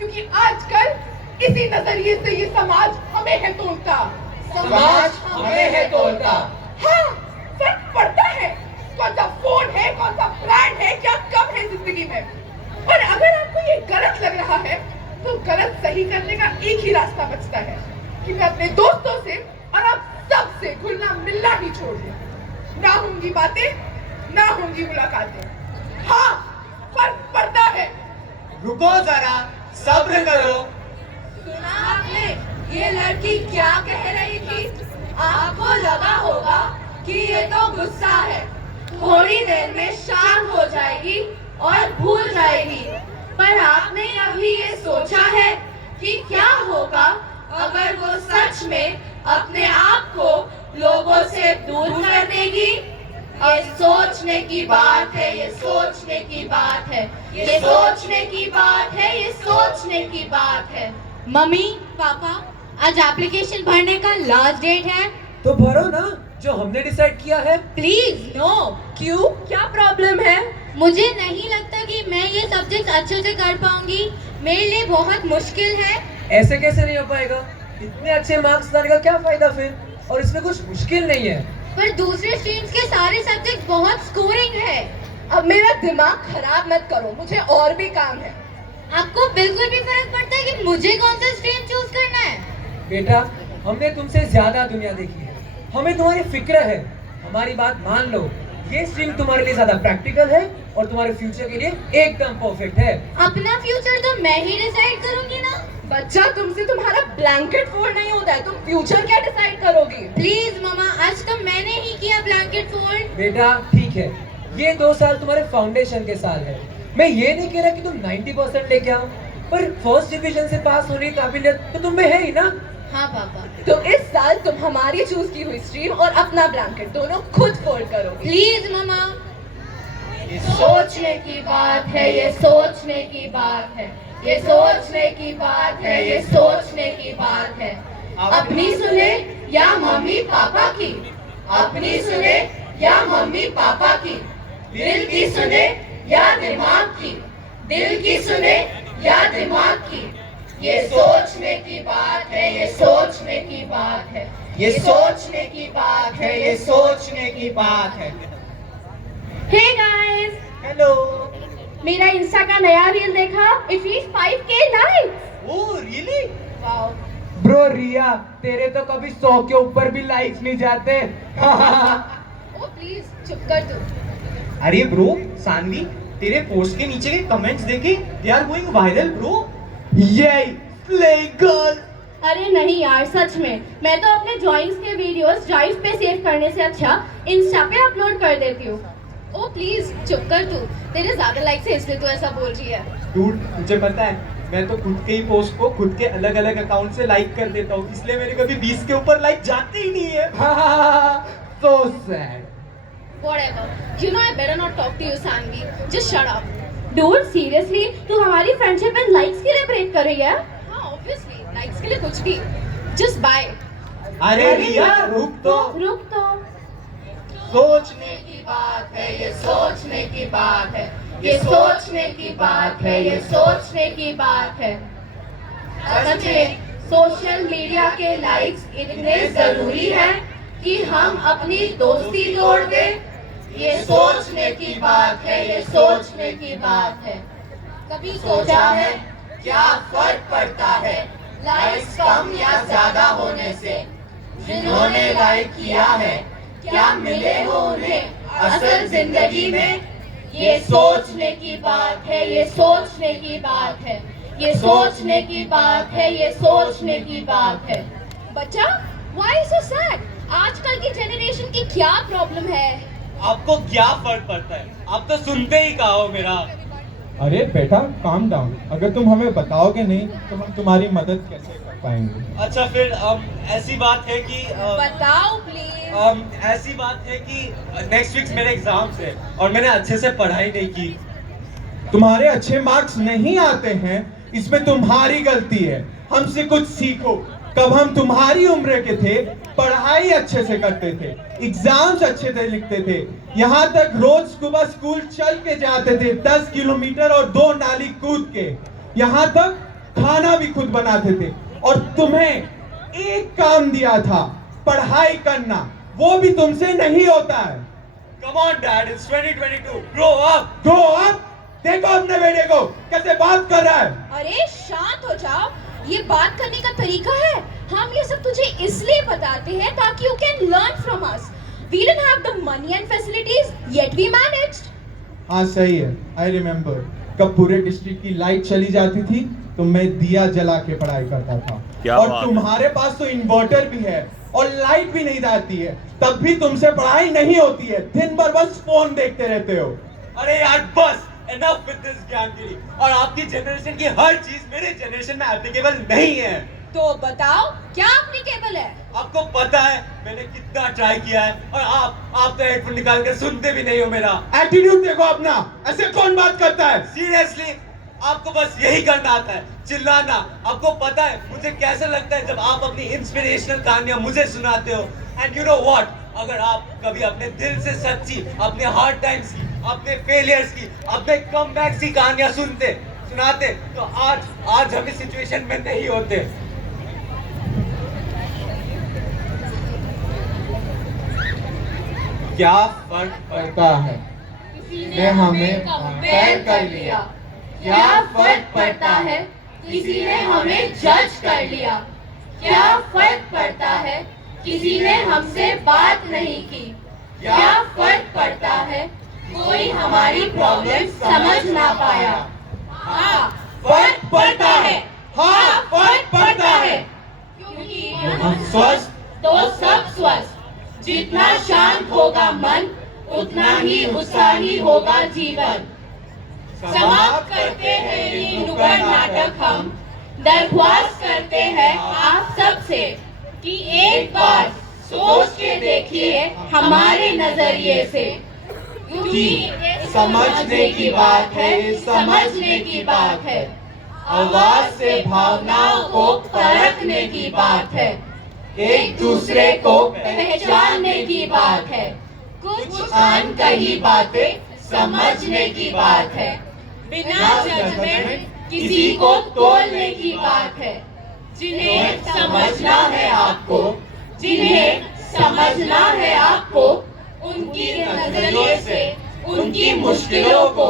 क्योंकि आजकल इसी नजरिए से ये समाज हमें है तोलता। समाज हमें है तोलता। हाँ, फर्क पड़ता है कौन सा फोन है, कौन सा ब्रांड है, क्या कम है जिंदगी में। और अगर आपको ये गलत लग रहा है तो गलत सही करने का एक ही रास्ता बचता है कि मैं अपने दोस्तों से और आप सबसे घुलना मिलना ही छोड़ दूं। ना होंगी बातें, ना होंगी मुलाकातें। हाँ, फर्क पड़ता है। रुको जरा, सब्र करो। सुना आपने ये लड़की क्या कह रही थी? आपको लगा होगा कि ये तो गुस्सा है, थोड़ी देर में शांत हो जाएगी और भूल जाएगी। पर आपने अभी ये सोचा है कि क्या होगा अगर वो सच में अपने आप को लोगों से दूर कर देगी? ये सोचने की बात है, ये सोचने की बात है, ये सोचने की बात है, ये सोचने की बात है। मम्मी पापा, आज एप्लीकेशन भरने का लास्ट डेट है। तो भरो ना, जो हमने डिसाइड किया है। Please no. क्यों, क्या प्रॉब्लम है? मुझे नहीं लगता कि मैं ये सब्जेक्ट अच्छे से कर पाऊंगी। मेरे लिए बहुत मुश्किल है। ऐसे कैसे नहीं हो पाएगा? इतने अच्छे मार्क्स लाने का क्या फायदा फिर? और इसमें कुछ मुश्किल नहीं है। पर दूसरे स्ट्रीम्स के सारे सब्जेक्ट बहुत स्कोरिंग है। अब मेरा दिमाग खराब मत करो, मुझे और भी काम है। आपको बिल्कुल भी फर्क पड़ता है कि मुझे कौन सा स्ट्रीम चूज करना है? बेटा, हमने तुमसे ज्यादा दुनिया देखी है, हमें तुम्हारी फिक्र है। हमारी बात मान लो, ये स्ट्रीम तुम्हारे लिए ज्यादा प्रैक्टिकल है और तुम्हारे फ्यूचर के लिए एकदम परफेक्ट है। अपना फ्यूचर तो मैं ही डिसाइड करूंगी ना। बच्चा, तुमसे तुम्हारा ब्लैंकेट फोल्ड नहीं होता है, तुम फ्यूचर क्या डिसाइड करोगी? प्लीज मम्मा, आज तो मैंने ही किया ब्लैंकेट फोल्ड। बेटा ठीक है, ये 2 साल तुम्हारे फाउंडेशन के साल है। मैं ये नहीं कह रहा कि तुम 90% लेके आओ, पर फर्स्ट डिवीजन से पास होने की काबिलियत तो तुम में है ही ना। हाँ पापा। तो इस साल तुम हमारी चूज की हुई स्ट्रीम और अपना ब्लैंकेट दोनों खुद फोल्ड करोगी। प्लीज मम्मा। ये सोचने की बात है, ये सोचने की बात है, ये सोचने की बात है, ये सोचने की बात है। अपनी सुने या मम्मी पापा की, अपनी सुने या मम्मी पापा की, दिल की सुने या दिमाग की, दिल की सुने या दिमाग की। ये सोचने की बात है, ये सोचने की बात है, ये सोचने की बात है, ये सोचने की बात है। Hey guys, hello. मेरा इंस्टा का नया रील देखा? It reach 5K likes. Oh really? Wow. Bro Riya, तेरे तो कभी 100 के ऊपर भी लाइक्स नहीं जाते। ओ प्लीज चुप कर तू। अरे ब्रो सानवी, तेरे पोस्ट के नीचे के कमेंट्स देखे? They are going viral bro. ये प्ले गर्ल। अरे नहीं यार, सच में मैं तो अपने ड्राइंग्स के वीडियोस ड्राइव पे सेव करने से अच्छा इंस्टा पे अपलोड कर देती हूँ। ओ प्लीज चुप कर तू, तेरे ज्यादा लाइक्स है इसलिए तू ऐसा बोल रही है। डूड, तुझे पता है मैं तो खुद के ही पोस्ट को खुद के अलग अलग अकाउंट से लाइक कर देता हूँ, इसलिए मेरे कभी 20 के ऊपर लाइक जाते ही नहीं है। So sad. Whatever. You know I better not talk to you, Sanvi. Just shut up. Dude seriously, तू हमारी फ्रेंडशिप में लाइक्स के लिए ब्रेक कर रही है? हाँ obviously. Likes के लिए कुछ भी. Just bye. अरे रिया रुक तो। रुक तो। सोचने की बात है, ये सोचने की बात है, ये सोचने की बात है, ये सोचने की बात है। सच में सोशल मीडिया के लाइक्स इतने जरूरी हैं कि हम अपनी दोस्ती तोड़ दें? ये सोचने की बात है, ये सोचने की बात है। कभी सोचा है क्या फर्क पड़ता है लाइक्स कम या ज्यादा होने से? जिन्होंने लाइक किया है क्या मिले हो उन्हें असल जिंदगी में? ये सोचने की बात है, ये सोचने की बात है, ये सोचने की बात है, ये सोचने की बात है। बच्चा, why so sad? आजकल की जनरेशन की क्या प्रॉब्लम है? आपको क्या फर्क पड़ता है? आप तो सुनते ही कहा हो मेरा। अरे बेटा काम डाउन, अगर तुम हमें बताओगे नहीं तो हम तुम्हारी मदद कैसे कर पाएंगे? अच्छा फिर ऐसी बात है कि बताओ प्लीज। ऐसी बात है कि नेक्स्ट वीक मेरे एग्जाम्स है और मैंने अच्छे से पढ़ाई नहीं की। तुम्हारे अच्छे मार्क्स नहीं आते हैं, इसमें तुम्हारी गलती है। हमसे कुछ सीखो। कब हम तुम्हारी उम्र के थे, पढ़ाई अच्छे से करते थे, एग्जाम्स अच्छे से लिखते थे, यहाँ तक रोज सुबह स्कूल चल के जाते थे 10 किलोमीटर और 2 नाली कूद के। यहाँ तक खाना भी खुद बनाते थे और तुम्हें एक काम दिया था, पढ़ाई करना, वो भी तुमसे नहीं होता है। Come on, Dad. It's 2022. Grow up. Grow up? देखो अपने बेटे को कैसे बात कर रहा है। अरे शांत हो जाओ, ये बात करने का तरीका है। हम ये सब तुझे इसलिए बताते हैं ताकि you can learn from us. We didn't have the money and facilities, yet we managed. हाँ सही है, आई रिमेम्बर कब पूरे डिस्ट्रिक्ट की लाइट चली जाती थी तो मैं दिया जला के पढ़ाई करता था। क्या और बात है। तुम्हारे पास तो इन्वर्टर भी है और लाइट भी नहीं जाती है, तब भी तुमसे पढ़ाई नहीं होती है, दिन भर बस फोन देखते रहते हो। अरे यार बस, enough with this ज्ञानगिरी। और आपकी जनरेशन की हर चीज मेरे जनरेशन में एप्लीकेबल नहीं है। तो बताओ क्या एप्लीकेबल है? आपको पता है मैंने कितना ट्राई किया है और आप तो हेडफोन निकाल कर सुनते भी नहीं हो मेरा। एटीट्यूड देखो अपना, ऐसे कौन बात करता है? सीरियसली आपको बस यही करना आता है, चिल्लाना। आपको पता है मुझे कैसा लगता है जब आप अपनी इंस्पिरेशनल कहानियां मुझे सुनाते हो। एंड यू नो व्हाट, अगर आप कभी अपने दिल से सच्ची, अपने हार्ड टाइम्स की, अपने फेलियर्स की, अपने कमबैक्स की कहानियां सुनाते तो आज हम इस सिचुएशन में नहीं होते। क्या फर्क पड़ता है? ने हमें कंपेयर कर लिया। क्या फर्क पड़ता है? किसी ने हमें जज कर लिया। क्या फर्क पड़ता है? किसी ने हमसे बात नहीं की। क्या फर्क पड़ता है? कोई हमारी प्रॉब्लम समझ ना पाया। हाँ, फर्क पड़ता है। हाँ, फर्क पड़ता है। क्योंकि हम स्वस्थ तो सब स्वस्थ। जितना शांत होगा मन, उतना ही उत्साही होगा जीवन। समाप्त करते हैं ये नुक्कड़ नाटक हम। दरख्वास्त करते हैं आप सबसे कि एक बार सोच के देखिए हमारे नजरिए से। क्योंकि समझने की बात है, समझने की बात है। आवाज से भावनाओं को परखने की बात है। एक दूसरे को पहचानने की बात है। कुछ अनकही बातें समझने की बात है। बिना जजमेंट किसी को तोलने की बात है। जिन्हें समझना है आपको, जिन्हें समझना है आपको, उनकी नजरिए से उनकी मुश्किलों को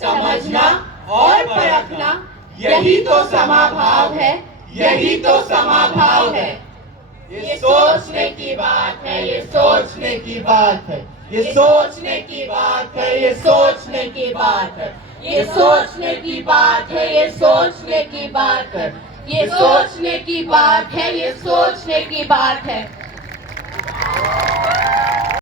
समझना और परखना, यही तो समाभाव है, यही तो समाभाव है। ये सोचने की बात है, ये सोचने की बात है, ये सोचने की बात है, ये सोचने की बात है, ये सोचने की बात है, ये सोचने की बात है, ये सोचने की बात है, ये सोचने की बात है।